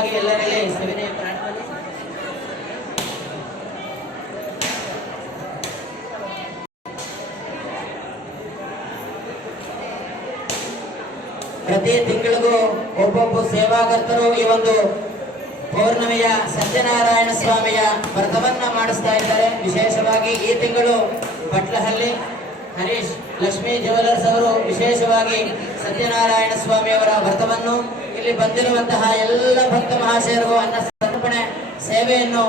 ವಿಶೇಷವಾಗಿ ಎಲ್ಲರಲ್ಲಿ ಸವಿನಯ ಪ್ರಾರ್ಥನೆ. ಪ್ರತಿ ತಿಂಗಳಿಗೂ ಒಬ್ಬೊಬ್ಬ ಸೇವಾಕರ್ತರು ಈ ಒಂದು ಪೌರ್ಣಮಿಯ ಸತ್ಯನಾರಾಯಣ ಸ್ವಾಮಿಯ ವ್ರತವನ್ನ ಮಾಡಿಸ್ತಾ ಇದ್ದಾರೆ. ವಿಶೇಷವಾಗಿ ಈ ತಿಂಗಳು ಬಟ್ಲಹಳ್ಳಿ ಹರೀಶ್ ಲಕ್ಷ್ಮೀ ಜ್ಯುವೆಲರ್ಸ್ ಅವರು ವಿಶೇಷವಾಗಿ ಸತ್ಯನಾರಾಯಣ ಸ್ವಾಮಿಯವರ ವ್ರತವನ್ನು ಇಲ್ಲಿ ಬಂದಿರುವಂತಹ ಎಲ್ಲ ಭಕ್ತ ಮಹಾಶಯರಿಗೂ ಅನ್ನ ಸಮರ್ಪಣೆ ಸೇವೆಯನ್ನು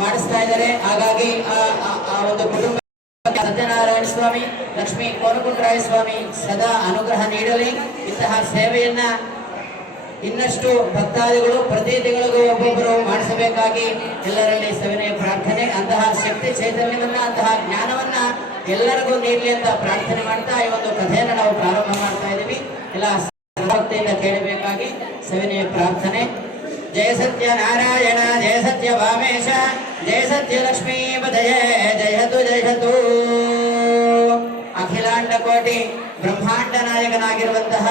ಮಾಡಿಸ್ತಾ ಇದ್ದಾರೆ. ಹಾಗಾಗಿ ಆ ಒಂದು ಕುಟುಂಬ ಸತ್ಯನಾರಾಯಣ ಸ್ವಾಮಿ ಲಕ್ಷ್ಮೀ ಕೋನಕುಂಡರಾಯ ಸ್ವಾಮಿ ಸದಾ ಅನುಗ್ರಹ ನೀಡಲಿ. ಇಂತಹ ಸೇವೆಯನ್ನ ಇನ್ನಷ್ಟು ಭಕ್ತಾದಿಗಳು ಪ್ರತಿ ತಿಂಗಳಿಗೂ ಒಬ್ಬೊಬ್ಬರು ಮಾಡಿಸಬೇಕಾಗಿ ಎಲ್ಲರಲ್ಲಿ ಸವಿನಯ ಪ್ರಾರ್ಥನೆ. ಅಂತಹ ಶಕ್ತಿ ಚೈತನ್ಯವನ್ನ ಅಂತಹ ಜ್ಞಾನವನ್ನ ಎಲ್ಲರಿಗೂ ನೀಡಲಿ ಅಂತ ಪ್ರಾರ್ಥನೆ ಮಾಡ್ತಾ ಈ ಒಂದು ಕಥೆಯನ್ನು ನಾವು ಪ್ರಾರಂಭ ಮಾಡ್ತಾ ಇದ್ದೀವಿ. ಎಲ್ಲ ಭಕ್ತಿಯಿಂದ ಕೇಳಬೇಕಾಗಿ ಸವಿನಯ ಪ್ರಾರ್ಥನೆ. ಜಯ ಸತ್ಯ ನಾರಾಯಣ ಜಯ ಸತ್ಯ ವಾಮೇಶ ಜಯ ಸತ್ಯ ಲಕ್ಷ್ಮೀ ಪದಯ ಜಯತು ಜಯತು. ಅಖಿಲಾಂಡ ಕೋಟಿ ಬ್ರಹ್ಮಾಂಡ ನಾಯಕನಾಗಿರುವಂತಹ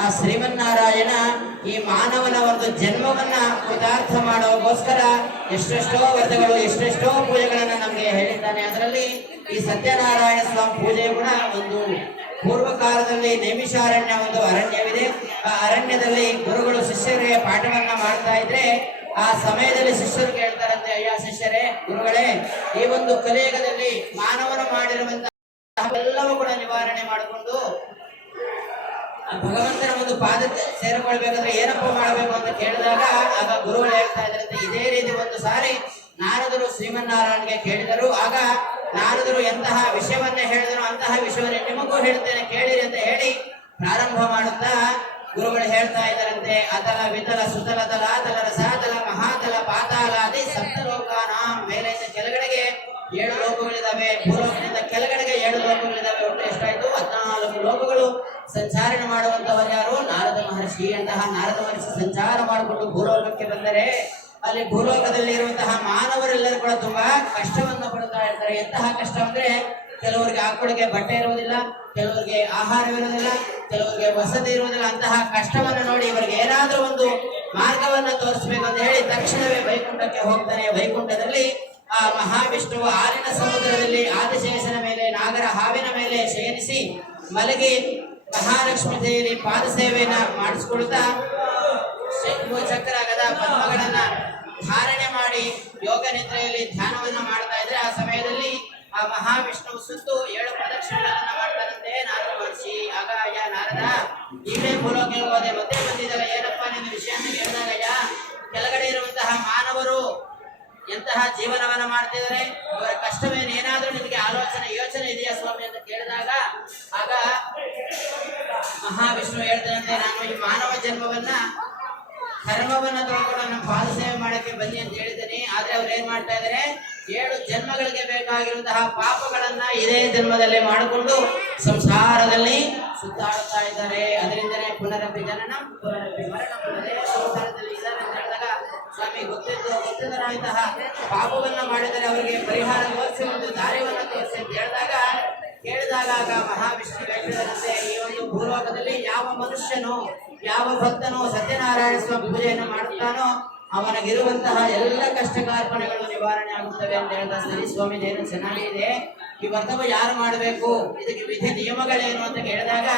ಆ ಶ್ರೀಮನ್ನಾರಾಯಣ ಈ ಮಾನವನ ಒಂದು ಜನ್ಮವನ್ನ ಕೃತಾರ್ಥ ಮಾಡೋಗೋಸ್ಕರ ಎಷ್ಟೆಷ್ಟೋ ವ್ರತಗಳು ಎಷ್ಟೆಷ್ಟೋ ಪೂಜೆಗಳನ್ನ ನಮಗೆ ಹೇಳಿದ್ದಾನೆ. ಅದರಲ್ಲಿ ಈ ಸತ್ಯನಾರಾಯಣ ಸ್ವಾಮಿ ಪೂಜೆ ಕೂಡ ಒಂದು ಪೂರ್ವ ಕಾಲದಲ್ಲಿ ನೈಮಿಷಾರಣ್ಯ ಒಂದು ಅರಣ್ಯವಿದೆ. ಆ ಅರಣ್ಯದಲ್ಲಿ ಗುರುಗಳು ಶಿಷ್ಯರಿಗೆ ಪಾಠವನ್ನ ಮಾಡ್ತಾ ಇದ್ರೆ ಆ ಸಮಯದಲ್ಲಿ ಶಿಷ್ಯರು ಕೇಳ್ತಾರಂತೆ, ಅಯ್ಯ ಶಿಷ್ಯರೇ, ಗುರುಗಳೇ, ಈ ಒಂದು ಕಲಿಯುಗದಲ್ಲಿ ಮಾನವನು ಮಾಡಿರುವಂತಹ ಎಲ್ಲವೂ ಕೂಡ ನಿವಾರಣೆ ಮಾಡಿಕೊಂಡು ಭಗವಂತನ ಒಂದು ಪಾದಕ್ಕೆ ಸೇರಿಕೊಳ್ಬೇಕಾದ್ರೆ ಏನಪ್ಪ ಮಾಡಬೇಕು ಅಂತ ಕೇಳಿದಾಗ ಆಗ ಗುರುಗಳು ಹೇಳ್ತಾ ಇದ್ರಂತೆ, ಇದೇ ರೀತಿ ಒಂದು ಸಾರಿ ನಾರದರು ಶ್ರೀಮನ್ನಾರಾಯಣಗೆ ಕೇಳಿದರು. ಆಗ ನಾರದರು ಎಂತಹ ವಿಷಯವನ್ನೇ ಹೇಳಿದರು ಅಂತಹ ವಿಷಯವನ್ನೇ ನಿಮಗೂ ಹೇಳ್ತೇನೆ ಕೇಳಿರಿ ಅಂತ ಹೇಳಿ ಪ್ರಾರಂಭ ಮಾಡುತ್ತಾ ಗುರುಗಳು ಹೇಳ್ತಾ ಇದ್ದಾರಂತೆ, ಅತಲ ವಿತಲ ಸುತಲ ತಲ ತಲ ರಸಾತಲ ಮಹಾತಲ ಪಾತಾಲಾದಿ ಸಪ್ತಲೋಕಾನ. ಮೇಲಿಂದ ಕೆಳಗಡೆಗೆ 7 ಲೋಕಗಳಿದಾವೆ, ಭೂಲೋಕದಿಂದ ಕೆಳಗಡೆಗೆ 7 ಲೋಕಗಳಿದಾವೆ. ಒಟ್ಟು ಎಷ್ಟಾಯ್ತು? 14 ಲೋಕಗಳು ಸಂಚಾರ ಮಾಡುವಂತವರು ಯಾರು? ನಾರದ ಮಹರ್ಷಿ. ಅಂತಹ ನಾರದ ಮಹರ್ಷಿ ಸಂಚಾರ ಮಾಡಿಕೊಂಡು ಭೂಲೋಕಕ್ಕೆ ಬಂದರೆ ಅಲ್ಲಿ ಭೂಲೋಕದಲ್ಲಿ ಇರುವಂತಹ ಮಾನವರೆಲ್ಲರೂ ಕೂಡ ತುಂಬಾ ಕಷ್ಟವನ್ನು ಪಡ್ತಾ ಇರ್ತಾರೆ. ಎಂತಹ ಕಷ್ಟ ಅಂದ್ರೆ ಕೆಲವರಿಗೆ ಹಾಕೊಳ್ಳಿಕ್ಕೆ ಬಟ್ಟೆ ಇರುವುದಿಲ್ಲ, ಕೆಲವರಿಗೆ ಆಹಾರವಿರುವುದಿಲ್ಲ, ಕೆಲವರಿಗೆ ವಸತಿ ಇರುವುದಿಲ್ಲ. ಅಂತಹ ಕಷ್ಟವನ್ನು ನೋಡಿ ಇವರಿಗೆ ಏನಾದ್ರೂ ಒಂದು ಮಾರ್ಗವನ್ನ ತೋರಿಸಬೇಕು ಅಂತ ಹೇಳಿ ತಕ್ಷಣವೇ ವೈಕುಂಠಕ್ಕೆ ಹೋಗ್ತಾನೆ. ವೈಕುಂಠದಲ್ಲಿ ಆ ಮಹಾವಿಷ್ಣುವು ಹಾಲಿನ ಸಮುದ್ರದಲ್ಲಿ ಆದಿಶೇಷನ ಮೇಲೆ ನಾಗರ ಹಾವಿನ ಮೇಲೆ ಶಯನಿಸಿ ಮಲಗಿ ಮಹಾಲಕ್ಷ್ಮಿ ದೇವಿ ಪಾದ ಸೇವೆಯನ್ನ ಮಾಡಿಸ್ಕೊಳ್ತಾ ಶಂಕು ಚಕ್ರ ಗದ ಪದ್ಮಗಳನ್ನ ಧಾರಣೆ ಮಾಡಿ ಯೋಗ ನಿದ್ರೆಯಲ್ಲಿ ಧ್ಯಾನವನ್ನ ಮಾಡ್ತಾ ಇದ್ರೆ ಆ ಸಮಯದಲ್ಲಿ ಆ ಮಹಾವಿಷ್ಣುವು ಸುತ್ತು 7 ಪ್ರದಕ್ಷಿಣೆಗಳನ್ನ ಮಾಡ್ತಾರಂತೆ ನಾರದ ಮಹರ್ಷಿ. ಆಗ ಅಯ್ಯ ನಾರದ, ಈಗಲೇ ಭೂಲೋಕಕ್ಕೆ ಹೋದೆ, ಮತ್ತೆ ಬಂದಿದ್ದಲ್ಲ, ಏನಪ್ಪಾ ನಿನ್ನ ವಿಷಯ ಅಂತ ಕೇಳಿದಾಗ, ಅಯ್ಯ ಕೆಳಗಡೆ ಇರುವಂತಹ ಮಾನವರು ಎಂತಹ ಜೀವನವನ್ನ ಮಾಡ್ತಿದ್ದಾರೆ, ಅವರ ಕಷ್ಟವೇನು, ಏನಾದ್ರೂ ನಿಮಗೆ ಯೋಚನೆ ಇದೆಯಾ ಸ್ವಾಮಿ ಅಂತ ಕೇಳಿದಾಗ ಆಗ ಮಹಾವಿಷ್ಣು ಹೇಳ್ತಾರಂತೆ, ನಾನು ಈ ಮಾನವ ಜನ್ಮವನ್ನ ಧರ್ಮವನ್ನ ತೊಳ್ಕೊಂಡು ನಮ್ಮ ಪಾದ ಸೇವೆ ಮಾಡಕ್ಕೆ ಬನ್ನಿ ಅಂತ ಹೇಳಿದ್ದೇನೆ. ಆದ್ರೆ ಅವ್ರು ಏನ್ ಮಾಡ್ತಾ ಇದಾರೆ, 7 ಜನ್ಮಗಳಿಗೆ ಬೇಕಾಗಿರುವಂತಹ ಪಾಪಗಳನ್ನ ಇದೇ ಜನ್ಮದಲ್ಲಿ ಮಾಡಿಕೊಂಡು ಸಂಸಾರದಲ್ಲಿ ಸುತ್ತಾಡುತ್ತಾ ಇದ್ದಾರೆ. ಅದರಿಂದನೇ ಪುನರಪಿ ಜನನಂ ಪುನರಪಿ ಮರಣಂ ಅನ್ನೋದೇ ಸಂಸಾರದಲ್ಲಿ ಇದ್ದಾರೆ ಅಂತ ಹೇಳಿದಾಗ, ಸ್ವಾಮಿ ಗೊತ್ತಿದ್ದರಾದಂತಹ ಪಾಪವನ್ನ ಮಾಡಿದರೆ ಅವರಿಗೆ ಪರಿಹಾರ ತೋರಿಸಿ ಒಂದು ದಾರಿವನ್ನ ತೋರಿಸಿ ಅಂತ ಕೇಳಿದಾಗ ಆಗ ಮಹಾವಿಷ್ಣು ಹೇಳಿದಂತೆ, ಈ ಒಂದು ಭೂಲೋಕದಲ್ಲಿ ಯಾವ ಮನುಷ್ಯನೋ ಯಾವ ಭಕ್ತನೋ ಸತ್ಯನಾರಾಯಣ ಸ್ವಾಮಿ ಪೂಜೆಯನ್ನು ಮಾಡುತ್ತಾನೋ ಅವನಿಗಿರುವಂತಹ ಎಲ್ಲ ಕಷ್ಟ ಕಾರ್ಪಣೆಗಳು ನಿವಾರಣೆ ಆಗುತ್ತವೆ ಅಂತ ಹೇಳಿದ. ಸರಿ ಸ್ವಾಮಿ, ಏನು ಚೆನ್ನಾಗಿದೆ, ಈ ವ್ರತವು ಯಾರು ಮಾಡಬೇಕು, ಇದಕ್ಕೆ ವಿಧಿ ನಿಯಮಗಳೇನು ಅಂತ ಕೇಳಿದಾಗ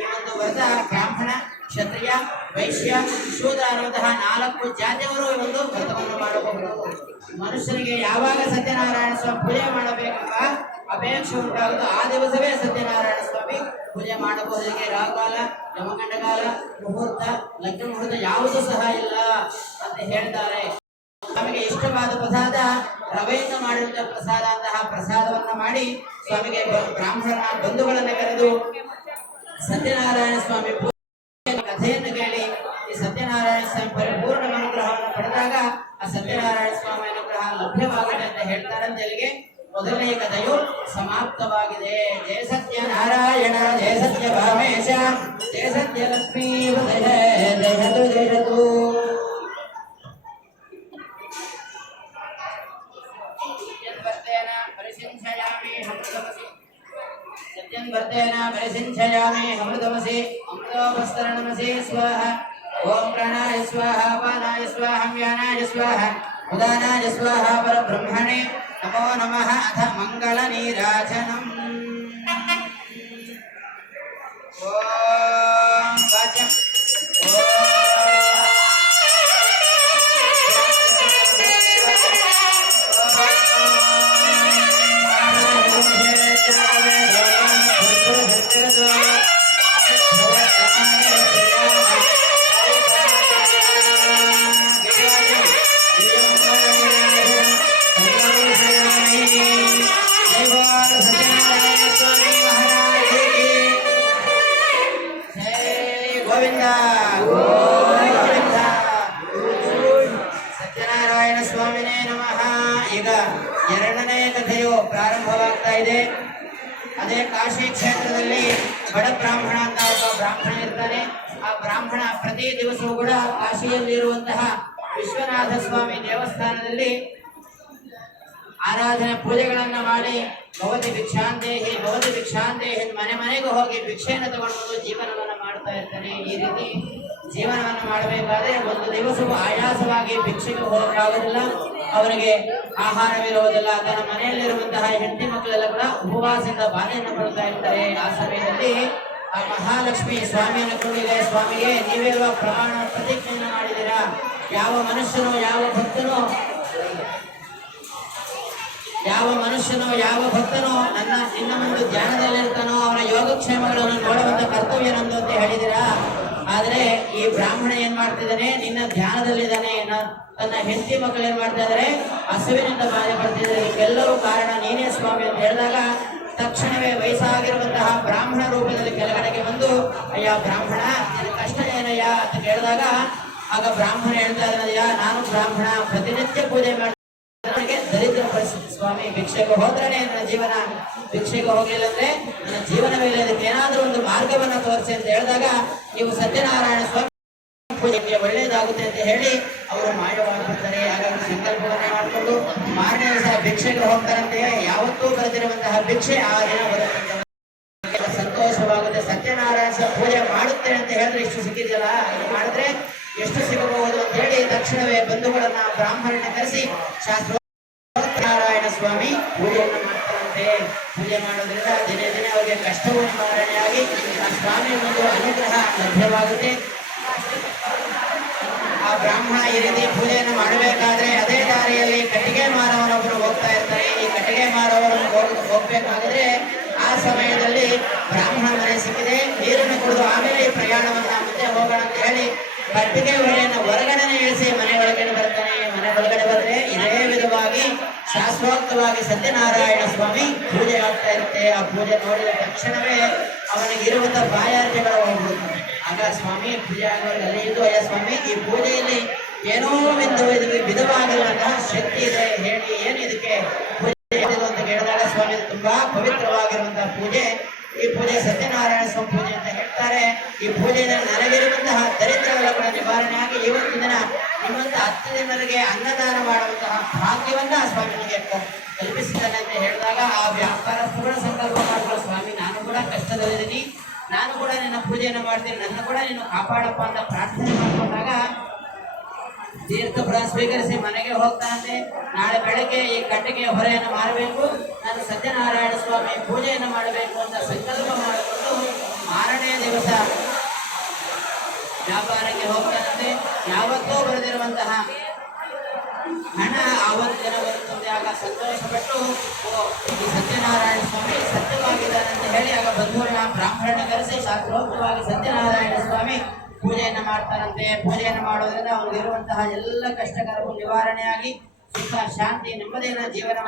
ಈ ಒಂದು ವ್ರತ ಬ್ರಾಹ್ಮಣ, ಕ್ಷತ್ರಿಯ, ವೈಶ್ಯ, ಶೂದ್ರ ಅನ್ನುವಂತಹ 4 ಜಾತಿಯವರು ಈ ಒಂದು ವ್ರತವನ್ನು ಮಾಡಬಹುದು. ಮನುಷ್ಯನಿಗೆ ಯಾವಾಗ ಸತ್ಯನಾರಾಯಣ ಸ್ವಾಮಿ ಪೂಜೆ ಮಾಡಬೇಕೆಂಬ ಅಪೇಕ್ಷೆ ಉಂಟಾಗುತ್ತೋ ಆ ದಿವಸವೇ ಸತ್ಯನಾರಾಯಣ ಸ್ವಾಮಿ ಪೂಜೆ ಮಾಡಬಹುದು. ರಾಹುಕಾಲ, ಯಮಗಂಡಕಾಲ, ಮುಹೂರ್ತ, ಲಗ್ನ ಮುಹೂರ್ತ ಯಾವುದೂ ಸಹ ಇಲ್ಲ ಅಂತ ಹೇಳ್ತಾರೆ. ಸ್ವಾಮಿಗೆ ಇಷ್ಟವಾದ ಪ್ರಸಾದ ರವೆಯಿಂದ ಮಾಡಿರುವಂತಹ ಪ್ರಸಾದ, ಅಂತಹ ಪ್ರಸಾದವನ್ನ ಮಾಡಿ ಸ್ವಾಮಿಗೆ ಬ್ರಾಹ್ಮಣ ಬಂಧುಗಳನ್ನ ಕರೆದು ಸತ್ಯನಾರಾಯಣ ಸ್ವಾಮಿ ಕಥೆಯನ್ನು ಕೇಳಿ ಈ ಸತ್ಯನಾರಾಯಣ ಸ್ವಾಮಿ ಪರಿಪೂರ್ಣ ಅನುಗ್ರಹವನ್ನು ಪಡೆದಾಗ ಆ ಸತ್ಯನಾರಾಯಣ ಸ್ವಾಮಿ ಅನುಗ್ರಹ ಲಭ್ಯವಾಗಿದೆ ಅಂತ ಹೇಳ್ತಾರಂತೆ. ಅಲ್ಲಿಗೆ ಮೊದಲನೆಯ ಕಥೆಯು ಸಮಾಪ್ತವಾಗಿದೆ. ಜಯ ಸತ್ಯ ನಾರಾಯಣ ಜಯ ಸತ್ಯ ಭಾಮೇಶ ಜಯ ಸತ್ಯ ಲಕ್ಷ್ಮೀ ಜಯತು ಜಯತು. ಸತ್ಯಂ ವರ್ತೇನ ಪರಿಸಿಂಚಯಾಮಿ ಅಮೃತಮಸಿ ಅಮೃತೋಪಸ್ತರಣಮಸಿ ಸ್ವಾಹ ಓಂ ಪ್ರಾಣಾಯ ಸ್ವಾಹ ಅಪಾನಾಯ ಸ್ವಾಹ ವ್ಯಾನಾಯ ಸ್ವಾಹ ಉದಾನಾಯ ಸ್ವಾಹ ಪರಬ್ರಹ್ಮಣೇ ನಮೋ ನಮಃ ಅಥ ಮಂಗಳ ನೀರಾಜನಂ ಓಂ ವಾಚ್ಯಂ ಗೋವಿಂದ ಗೋವಿಂದ ಸತ್ಯನಾರಾಯಣ ಸ್ವಾಮಿನೇ ನಮಃ. ಈಗ ಎರಡನೇ ಕಥೆಯು ಪ್ರಾರಂಭವಾಗ್ತಾ ಇದೆ. ಅದೇ ಕಾಶಿ ಕ್ಷೇತ್ರದಲ್ಲಿ ಬಡ ಬ್ರಾಹ್ಮಣ ಅಂತ ಒಬ್ಬ ಬ್ರಾಹ್ಮಣ ಇರ್ತಾನೆ. ಆ ಬ್ರಾಹ್ಮಣ ಪ್ರತಿ ದಿವಸವೂ ಕೂಡ ಕಾಶಿಯಲ್ಲಿರುವಂತಹ ವಿಶ್ವನಾಥ ಸ್ವಾಮಿ ದೇವಸ್ಥಾನದಲ್ಲಿ ಆರಾಧನೆ ಪೂಜೆಗಳನ್ನ ಮಾಡಿ ಭಗವತಿ ಭಿಕ್ಷಾಂದೇಹಿ ಭಗವತಿ ಭಿಕ್ಷಾಂದೇಹಿ ಮನೆ ಮನೆಗೂ ಹೋಗಿ ಭಿಕ್ಷೆಯನ್ನು ತಗೊಂಡು ಜೀವನವನ್ನ ಮಾಡ್ತಾ ಇರ್ತಾನೆ. ಈ ರೀತಿ ಜೀವನವನ್ನು ಮಾಡಬೇಕಾದ್ರೆ ಒಂದು ದಿವಸವೂ ಆಯಾಸವಾಗಿ ಭಿಕ್ಷೆಗೆ ಹೋಗಕ್ಕಾಗೋದಿಲ್ಲ. ಅವನಿಗೆ ಆಹಾರವಿರುವುದಿಲ್ಲ. ತನ್ನ ಮನೆಯಲ್ಲಿರುವಂತಹ ಹೆಂಡತಿ ಮಕ್ಕಳೆಲ್ಲ ಕೂಡ ಉಪವಾಸದಿಂದ ಬಾಧೆಯನ್ನು ಪಡ್ತಾ ಇರ್ತಾರೆ. ಆ ಸಮಯದಲ್ಲಿ ಆ ಮಹಾಲಕ್ಷ್ಮಿ ಸ್ವಾಮಿಯನ್ನು ಕೂಡಿದೆ. ಸ್ವಾಮಿಗೆ ನೀವೆಲ್ಲ ಪ್ರಮಾಣ ಪ್ರತಿಜ್ಞೆಯನ್ನು ಮಾಡಿದ್ದೀರಾ, ಯಾವ ಮನುಷ್ಯನೋ ಯಾವ ಭಕ್ತನೋ ನಿನ್ನ ಒಂದು ಧ್ಯಾನದಲ್ಲಿರ್ತಾನೋ ಅವನ ಯೋಗಕ್ಷೇಮಗಳನ್ನು ನೋಡುವಂತ ಕರ್ತವ್ಯ ನಂದು ಅಂತ ಹೇಳಿದಿರಾ. ಆದ್ರೆ ಈ ಬ್ರಾಹ್ಮಣ ಏನ್ ಮಾಡ್ತಿದ್ದಾನೆ, ನಿನ್ನ ಧ್ಯಾನದಲ್ಲಿದ್ದಾನೆ. ತನ್ನ ಹೆಂಡತಿ ಮಕ್ಕಳು ಏನ್ ಮಾಡ್ತಾ ಇದಾರೆ, ಹಸುವಿನಿಂದ ಬಾಧೆ ಪಡ್ತಿದ್ದಾರೆ. ಇದಕ್ಕೆಲ್ಲರೂ ಕಾರಣ ನೀನೇ ಸ್ವಾಮಿ ಅಂತ ಹೇಳಿದಾಗ ತಕ್ಷಣವೇ ವಯಸ್ಸಾಗಿರುವಂತಹ ಬ್ರಾಹ್ಮಣ ರೂಪದಲ್ಲಿ ಕೆಳಗಡೆಗೆ ಬಂದು, ಅಯ್ಯ ಬ್ರಾಹ್ಮಣ ನಿನ್ನ ಕಷ್ಟ ಏನಯ್ಯ ಅಂತ ಕೇಳಿದಾಗ ಆಗ ಬ್ರಾಹ್ಮಣ ಹೇಳ್ತಾ ಇದ್ದಾನಯ್ಯ, ನಾನು ಬ್ರಾಹ್ಮಣ, ಪ್ರತಿನಿತ್ಯ ಪೂಜೆ ಮಾಡ್ತೀನಿ, ದರಿದ್ರ ಪರಿಸ್ಥಿತಿ ಸ್ವಾಮಿ, ಭಿಕ್ಷೆಗೆ ಹೋದ್ರೆ ನನ್ನ ಜೀವನ, ಭಿಕ್ಷೆಗೆ ಹೋಗ್ಲಿಲ್ಲ ಅಂದ್ರೆ ನನ್ನ ಜೀವನವೇ ಇಲ್ಲ, ಅದಕ್ಕೆ ಏನಾದ್ರೂ ಒಂದು ಮಾರ್ಗವನ್ನ ತೋರಿಸಿ ಅಂತ ಹೇಳಿದಾಗ ನೀವು ಸತ್ಯನಾರಾಯಣ ಸ್ವಾಮಿ ಪೂಜೆಗೆ ಒಳ್ಳೇದಾಗುತ್ತೆ ಅಂತ ಹೇಳಿ ಅವರು ಮಾಯವಾಗಿರ್ತಾರೆ. ಹಾಗಾಗಿ ಸಂಕಲ್ಪವನ್ನ ಮಾಡಿಕೊಂಡು ಮಾರನೇ ದಿವಸ ಭಿಕ್ಷೆಗೆ ಹೋಗ್ತಾರಂತೆ. ಯಾವತ್ತೂ ಬರೆದಿರುವಂತಹ ಭಿಕ್ಷೆ ಆ ದಿನ ಬರುತ್ತೆ. ಸಂತೋಷವಾಗುತ್ತೆ. ಸತ್ಯನಾರಾಯಣ ಪೂಜೆ ಮಾಡುತ್ತೇನೆ ಅಂತ ಹೇಳಿದ್ರೆ ಇಷ್ಟು ಸಿಕ್ಕಿದೆಯಲ್ಲ, ಇದು ಮಾಡಿದ್ರೆ ಎಷ್ಟು ಸಿಗಬಹುದು ಅಂತ ಹೇಳಿ ತಕ್ಷಣವೇ ಬಂಧುಗಳನ್ನ ಬ್ರಾಹ್ಮಣನ ಕರೆಸಿ ಶಾಸ್ತ್ರ ನಾರಾಯಣ ಸ್ವಾಮಿ ಪೂಜೆಯನ್ನು ಮಾಡ್ತಾರಂತೆ. ಪೂಜೆ ಮಾಡೋದ್ರಿಂದ ದಿನೇ ದಿನೇ ಅವರಿಗೆ ಕಷ್ಟವು ನಿವಾರಣೆಯಾಗಿ ಆ ಸ್ವಾಮಿ ಒಂದು ಅನುಗ್ರಹ ಲಭ್ಯವಾಗುತ್ತೆ. ಆ ಬ್ರಾಹ್ಮಣ ಈ ರೀತಿ ಪೂಜೆಯನ್ನು ಮಾಡಬೇಕಾದ್ರೆ ಅದೇ ದಾರಿಯಲ್ಲಿ ಕಟ್ಟಿಗೆ ಮಾರವನೊಬ್ಬರು ಹೋಗ್ತಾ ಇರ್ತಾರೆ. ಈ ಕಟ್ಟಿಗೆ ಮಾರವರು ಹೋಗ್ಬೇಕಾದ್ರೆ ಆ ಸಮಯದಲ್ಲಿ ಬ್ರಾಹ್ಮಣ ಮನೆ ಸಿಕ್ಕಿದೆ, ನೀರನ್ನು ಕುಡಿದು ಆಮೇಲೆ ಈ ಪ್ರಯಾಣವನ್ನ ಮುಂದೆ ಹೋಗೋಣ ಅಂತ ಹೇಳಿ ಕಟ್ಟಿಗೆ ಹೊಳೆಯನ್ನು ಹೊರಗಡೆ ಇಳಿಸಿ ಮನೆ ಒಳಗಡೆ ಬರ್ತಾನೆ. ಮನೆ ಒಳಗಡೆ ಬಂದ್ರೆ ಇದೇ ವಿಧವಾಗಿ ಶಾಸ್ತ್ರೋಕ್ತವಾಗಿ ಸತ್ಯನಾರಾಯಣ ಸ್ವಾಮಿ ಪೂಜೆ ಆಗ್ತಾ ಇರುತ್ತೆ. ಆ ಪೂಜೆ ನೋಡಿದ ತಕ್ಷಣವೇ ಅವನಿಗಿರುವಂತಹ ಬಾಯಾರಿಕೆಗಳು ಹೋಗ್ಬಿಡುತ್ತೆ. ಆಗ ಸ್ವಾಮಿ ಪೂಜೆ ಆಗುವಾಗ ಅಲ್ಲಿ ಇದು, ಅಯ್ಯ ಸ್ವಾಮಿ ಈ ಪೂಜೆಯಲ್ಲಿ ಏನೋ ಒಂದು ವಿಧವಾಗಿರುವಂತಹ ಶಕ್ತಿ ಇದೆ, ಹೇಳಿ ಏನು ಇದಕ್ಕೆ ಪೂಜೆ ಅಂತ ಕೇಳಿದಾಗ ಸ್ವಾಮಿ ತುಂಬಾ ಪವಿತ್ರವಾಗಿರುವಂತಹ ಪೂಜೆ, ಈ ಪೂಜೆ ಸತ್ಯನಾರಾಯಣ ಸ್ವಾಮಿ ಪೂಜೆ ಅಂತ ಹೇಳ್ತಾರೆ. ಈ ಪೂಜೆಯಿಂದ ನನಗಿರುವಂತಹ ದರಿದ್ರಗಳ ಕೂಡ ನಿವಾರಣೆಯಾಗಿ ಇವತ್ತು ದಿನ ನಿಮ್ಮಂತ 10 ಜನರಿಗೆ ಅನ್ನದಾನ ಮಾಡುವಂತಹ ಭಾಗ್ಯವನ್ನ ಸ್ವಾಮಿ ನನಗೆ ಕಲ್ಪಿಸಿದ್ದಾನೆ ಅಂತ ಹೇಳಿದಾಗ ಆ ವ್ಯಾಪಾರಸ್ಥರು ಸಂಕಲ್ಪ ಮಾಡಿದ್ರು, ಸ್ವಾಮಿ ನಾನು ಕೂಡ ಕಷ್ಟದಲ್ಲಿದ್ದೀನಿ, ನಾನು ಕೂಡ ನಿನ್ನ ಪೂಜೆಯನ್ನು ಮಾಡ್ತೀನಿ, ನನ್ನ ಕೂಡ ನೀನು ಕಾಪಾಡಪ್ಪ ಅಂತ ಪ್ರಾರ್ಥನೆ ಮಾಡಿಕೊಂಡಾಗ ತೀರ್ಥಪುರ ಸ್ವೀಕರಿಸಿ ಮನೆಗೆ ಹೋಗ್ತಾನಂತೆ. ನಾಳೆ ಬೆಳಗ್ಗೆ ಈ ಕಟ್ಟಿಗೆ ಹೊರೆಯನ್ನು ಮಾರಬೇಕು, ನಾನು ಸತ್ಯನಾರಾಯಣ ಸ್ವಾಮಿ ಪೂಜೆಯನ್ನು ಮಾಡಬೇಕು ಅಂತ ಸಂಕಲ್ಪ ಮಾಡಿಕೊಂಡು ಮಾರನೇ ದಿವಸ ವ್ಯಾಪಾರಕ್ಕೆ ಹೋಗ್ತಾನಂತೆ. ಯಾವತ್ತೂ ಬರೆದಿರುವಂತಹ ಹಣ ಆವತ್ತು ದಿನ ಬರುತ್ತದೆ. ಆಗ ಸಂತೋಷಪಟ್ಟು ಈ ಸತ್ಯನಾರಾಯಣ ಸ್ವಾಮಿ ಸತ್ಯವಾಗಿದ್ದಾನೆ ಅಂತ ಹೇಳಿ ಆಗ ಬಂಧುಗಳನ್ನ ಬ್ರಾಹ್ಮಣನ ಕರೆಸಿ ಶಾಸ್ತ್ರೋಕ್ತವಾಗಿ ಸತ್ಯನಾರಾಯಣ ಸ್ವಾಮಿ ಪೂಜೆಯನ್ನು ಮಾಡ್ತಾರಂತೆ. ಪೂಜೆಯನ್ನು ಮಾಡೋದ್ರಿಂದ ಅವ್ರಿಗಿರುವಂತಹ ಎಲ್ಲ ಕಷ್ಟಕರವು ನಿವಾರಣೆಯಾಗಿ ಸುಖ ಶಾಂತಿ ನೆಮ್ಮದಿಯ ಜೀವನ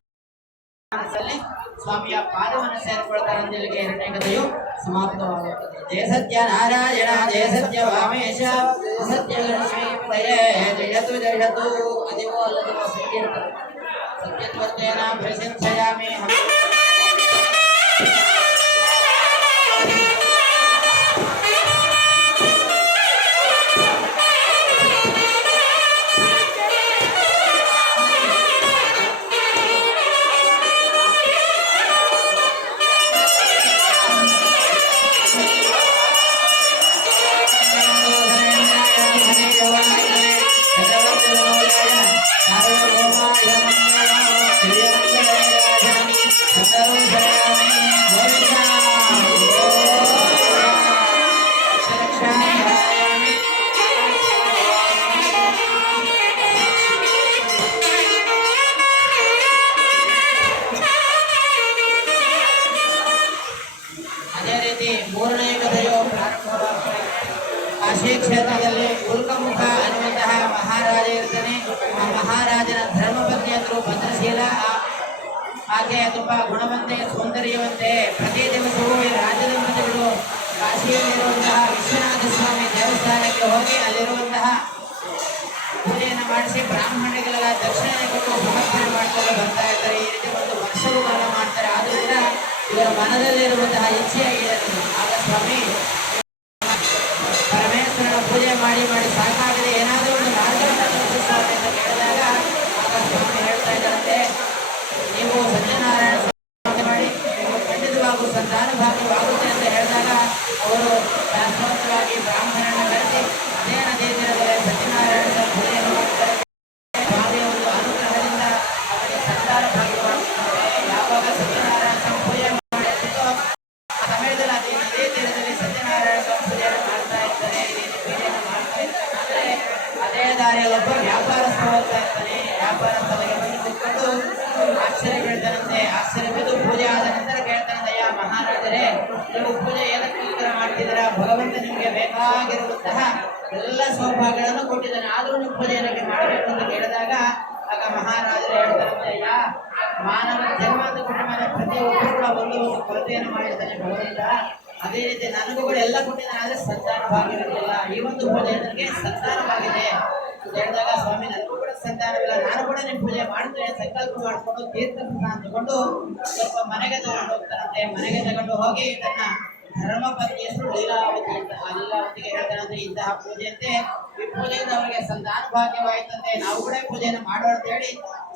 ಸ್ವಾಮಿಯ ಪಾದವನ್ನು ಸೇರಿಕೊಳ್ತಾರೆ. ಇಲ್ಲಿಗೆ ಎರಡನೇ ಕಥೆಯು ಸಮಾಪ್ತವಾಗುತ್ತದೆ. ಜಯ ಸತ್ಯ ನಾರಾಯಣ, ಜಯ ಸತ್ಯ ವಾಮೇಶ, ಸತ್ಯ ಜಯತು ಜಯತು. ಅದಿವೋ ಅಲ್ಲದಿವೋ ಸತ್ಯತ್ವರ್ತೇನ ಪ್ರಶಂಸಯಾಮಿ. ಸರ್ವಭೌಮಾಯ ಮಂಗಳಂ ದಿವ್ಯಮಂಗಲರಾಜನಂ ಸಕಲಂ ಶರಣಾಮಿ ಗೋವಿಂದ ರಕ್ಷಾಮಿ. ಅದೇ ರೀತಿ ಮೂರನೇ ಕಥೆಯು ಪ್ರಾರಂಭವಾಗ್ತದೆ. ಕಾಶಿ ಕ್ಷೇತ್ರದಲ್ಲಿ ಉಲ್ಕಮುಖ ಅನ್ನುವಂತಹ ಮಹಾರಾಜ ಇರ್ತಾನೆ. ಆ ಮಹಾರಾಜನ ಧರ್ಮಪತ್ನಿ ಅಂದ್ರು ಭದ್ರಶೀಲ. ಆಕೆ ತುಂಬಾ ಗುಣವಂತೆ, ಸೌಂದರ್ಯವಂತೆ. ಪ್ರತಿ ದಿವಸವೂ ಈ ರಾಜದಂಪತಿಗಳು ಕಾಶಿಯಲ್ಲಿರುವಂತಹ ವಿಶ್ವನಾಥ ಸ್ವಾಮಿ ದೇವಸ್ಥಾನಕ್ಕೆ ಹೋಗಿ ಅಲ್ಲಿರುವಂತಹ ಪೂಜೆಯನ್ನು ಮಾಡಿಸಿ ಬ್ರಾಹ್ಮಣರಿಗೆಲ್ಲ ದಕ್ಷಿಣೆ ಕೊಟ್ಟು ಸಮರ್ಪಣೆ ಮಾಡ್ಕೊಂಡು ಬರ್ತಾ ಇರ್ತಾರೆ. ಈ ರೀತಿ ಒಂದು ವರ್ಷವೂ ಕಾಲ ಮಾಡ್ತಾರೆ. ಆದ್ರೂ ಕೂಡ ಇವರ ಮನದಲ್ಲಿರುವಂತಹ ಇಚ್ಛೆಯಾಗಿದೆ. ಆಗ ಸ್ವಾಮಿ ಪರಮೇಶ್ವರನ ಪೂಜೆ ಮಾಡಿ ಮಾಡಿ ಸಾಕಾಗಿದೆ, ಏನಾದರೂ ಒಂದು ಮಾರ್ಗವನ್ನು ತೋರಿಸಿ ಸ್ವಾಮಿ ಅಂತ ಕೇಳಿದಾಗ ಆಗ ಸ್ವಾಮಿ ಹೇಳ್ತಾ ಇದ್ದಾರಂತೆ, ನೀವು ಸತ್ಯನಾರಾಯಣ ಸ್ವಾಮಿ ಮಾಡಿ ನೀವು ಖಂಡಿತವಾಗೂ ಸಂತಾನ ಭಾಗ್ಯವಾಗುತ್ತೆ ಅಂತ ಹೇಳಿದಾಗ ಅವರು ಶಾಸ್ತ್ರೋಕ್ತವಾಗಿ ಬ್ರಾಹ್ಮಣರನ್ನು ಕರೆಸಿ ಅದೇ ನದಿ ತೀರದಲ್ಲಿ ಸತ್ಯನಾರಾಯಣ ಪೂಜೆಯನ್ನು ಮಾಡ್ತಾರೆ. ಸ್ವಾಮಿಯ ಒಂದು ಅನುಗ್ರಹದಿಂದ ಅವರಿಗೆ ಸಂತಾನ ಭಾಗ್ಯವಾಗುತ್ತದೆ. ಯಾವಾಗ ಸತ್ಯನಾರಾಯಣ ಪೂಜೆ ಮಾಡಿರುತ್ತೋ ಆ ಸಮಯದಲ್ಲಿ ಅದೇ ನದಿ ತೀರದಲ್ಲಿ ಸತ್ಯನಾರಾಯಣ ಪೂಜೆಯನ್ನು ಮಾಡ್ತಾ ಇರ್ತಾರೆ. ಈ ರೀತಿ ಪೂಜೆಯನ್ನು ಮಾಡ್ತಾ ಇರ್ತಾರೆ. ಅದೇ ದಾರಿಯಲ್ಲೊಬ್ಬ ವ್ಯಾಪಾರಸ್ಥ ಹೋಗ್ತಾ ಇರ್ತಾನೆ. ವ್ಯಾಪಾರಸ್ಥನಿಗೆ ಬಂದು ಕೂತ್ಕೊಂಡು ಆಶ್ಚರ್ಯ ಬೀಳ್ತಾನಂತೆ. ಆಶ್ಚರ್ಯ ಬಿದ್ದು ಪೂಜೆ ಆದ ನಂತರ ಕೇಳ್ತಾನಂತೆ, ಅಯ್ಯ ಮಹಾರಾಜರೇ, ನೀವು ಪೂಜೆ ಏನಕ್ಕೆ ಈ ತರ ಮಾಡ್ತಿದ್ದೀರಾ? ಭಗವಂತ ನಿಮಗೆ ಬೇಕಾಗಿರುವಂತಹ ಎಲ್ಲ ಸೌಭಾಗ್ಯಗಳನ್ನು ಕೊಟ್ಟಿದ್ದಾನೆ, ಆದ್ರೂ ನೀವು ಪೂಜೆ ಏನಕ್ಕೆ ಮಾಡಬೇಕು ಅಂತ ಕೇಳಿದಾಗ ಆಗ ಮಹಾರಾಜರು ಹೇಳ್ತಾರಂತೆ, ಅಯ್ಯ ಮಾನವ ಜನ್ಮ ಅಂತ ಕೊಟ್ಟ ಮೇಲೆ ಪ್ರತಿಯೊಬ್ಬರು ಕೂಡ ಒಂದು ಕೊರತೆಯನ್ನು ಮಾಡಿರ್ತಾನೆ ಭಗವಂತ. ಅದೇ ರೀತಿ ನನಗೂ ಕೂಡ ಎಲ್ಲ ಕೊಟ್ಟಿದ್ದಾನೆ, ಆದ್ರೆ ಸಂತಾನ ಭಾಗ್ಯವಿರಲಿಲ್ಲ. ಈ ಒಂದು ಪೂಜೆ ನನಗೆ ಸಂತಾನವಾಗಿದೆ ಅಂತ ಹೇಳಿದಾಗ ಸ್ವಾಮಿ ನನಗೂ ಕೂಡ ಸಂತಾನವಿಲ್ಲ, ನಾನು ಕೂಡ ನಿಮ್ಮ ಪೂಜೆ ಮಾಡ್ತೇನೆ ಸಂಕಲ್ಪ ಮಾಡಿಕೊಂಡು ತೀರ್ಥಪ್ರಸಾದ ತಗೊಂಡು ಸ್ವಲ್ಪ ಮನೆಗೆ ತಗೊಂಡು ಹೋಗ್ತಾನಂತೆ. ಮನೆಗೆ ತಗೊಂಡು ಹೋಗಿ ತನ್ನ ಧರ್ಮಪತ್ನಿ ಹೆಸರು ಲೀಲಾವತಿ ಅಂತ. ಆ ಲೀಲಾವತಿಗೆ ಹೇಳ್ತಾನಂತೆ, ಇಂತಹ ಪೂಜೆಯಂತೆ ಈ ಪೂಜೆಯಿಂದ ಅವರಿಗೆ ಸಂತಾನ ಭಾಗ್ಯವಾಯ್ತಂತೆ, ನಾವು ಕೂಡ ಪೂಜೆಯನ್ನು ಮಾಡೋಣ ಅಂತ ಹೇಳಿ